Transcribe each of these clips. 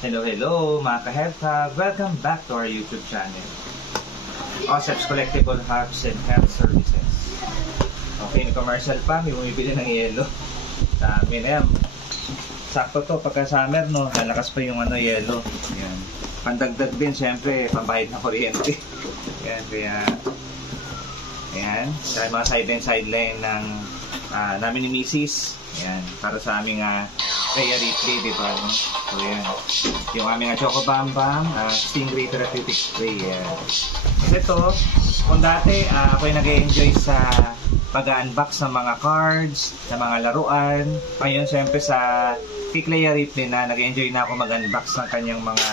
Hello, hello mga ka-health hub. Welcome back to our YouTube channel. Oseps Collectible Hubs and Health Services. Okay, may commercial pa. May bumibili ng yelo sa amin. Ayan. Sakto to pagka summer, no? Lalakas pa yung yelo. Ayan. Pandagdag din, syempre, pambayad na kuryente. Ayan, kaya ayan. Kaya mga sideline ng namin ni Mrs. Ayan, para sa aming Rhea Ripley, di ba? So, yan. Yung aming Choco Bam Bam, Stingray Therapeutic Spray. Yan. Ito, kung dati ako yung nag-enjoy sa pag-unbox ng mga cards, ng mga laruan. Ngayon, siyempre sa Rhea Ripley na nag-enjoy na ako mag-unbox ng kanyang mga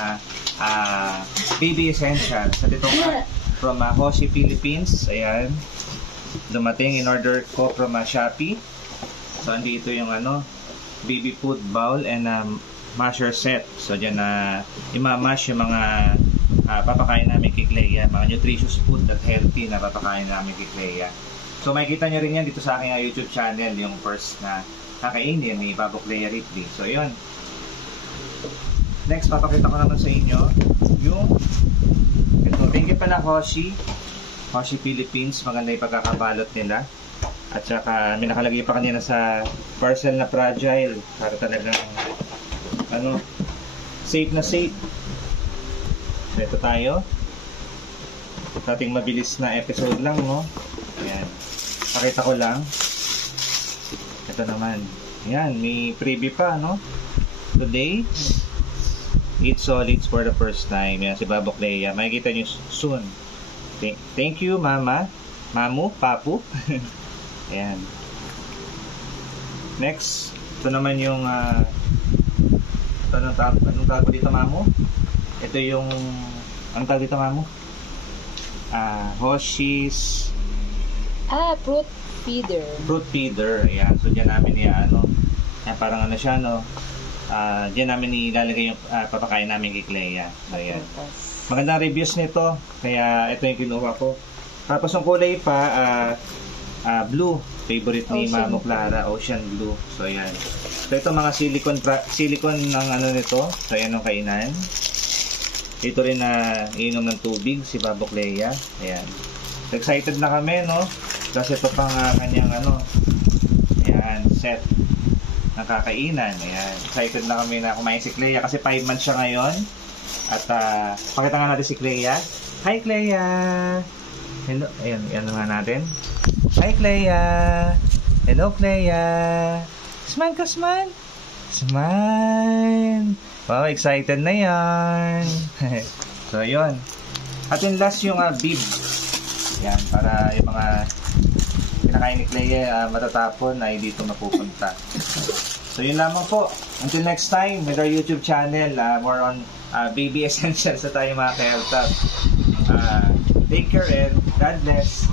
baby essentials. At ito from Hoshi Philippines. Ayan. Dumating in order ko from Shopee. So, andito yung baby food bowl and masher set. So, dyan imamash yung mga papakain namin kay Clea. Mga nutritious food at healthy na papakain namin kay Clea. So, makikita nyo rin yan dito sa aking YouTube channel. Yung first na kakainin ni Babo Clea Ripley. So, yun. Next, papakita ko naman sa inyo yung ito. Thank you pala Hoshi Philippines. Maganda yung pagkakabalot nila. At saka may nakalagay pa kanina sa parcel na fragile para talagang safe na safe. So, ito tayo. Ating mabilis na episode lang, no? Ayan. Pakita ko lang. Ito naman. Ayan, may freebie pa, no? Today, eat solids for the first time. Ayan, si Babo Clea. Makikita nyo soon. Thank you, Mama. Mamu, Papu. Ayan. Next, ito naman yung anong tawag dito, Mamu? Ito yung anong tawag dito, Mamu? Hoshi's fruit feeder. Fruit feeder. Ayan. So, dyan namin parang siya, no? Dyan namin ilalagay yung papakain namin kay Clea. Ayan. Magandang reviews nito. Kaya ito yung kinuha ko. Tapos yung kulay pa, blue. Favorite ni Mamo Clara, Ocean Blue. So, ayan. So, ito mga silicone ng nito. So, ayan ang kainan. Ito rin na inom ng tubig, si Babo Clea. Ayan. Excited na kami, no? Kasi ito pang kanyang ayan, set ng kakainan. Ayan. Excited na kami na kumain si Clea kasi 5 months siya ngayon. At pakita nga natin si Clea. Hi, Clea! Hello. Ayan, yan nga natin. Hi, Clea! Hello, Clea! Smile ka, smile! Smile! Wow, excited na yan! So, yun. At yung last yung bib. Yan, para yung mga pinakain ni Clea matatapon ay dito mapupunta. So, yun lamang po. Until next time with our YouTube channel, more on baby essentials na tayo mga ka-health hub. Take care and God bless.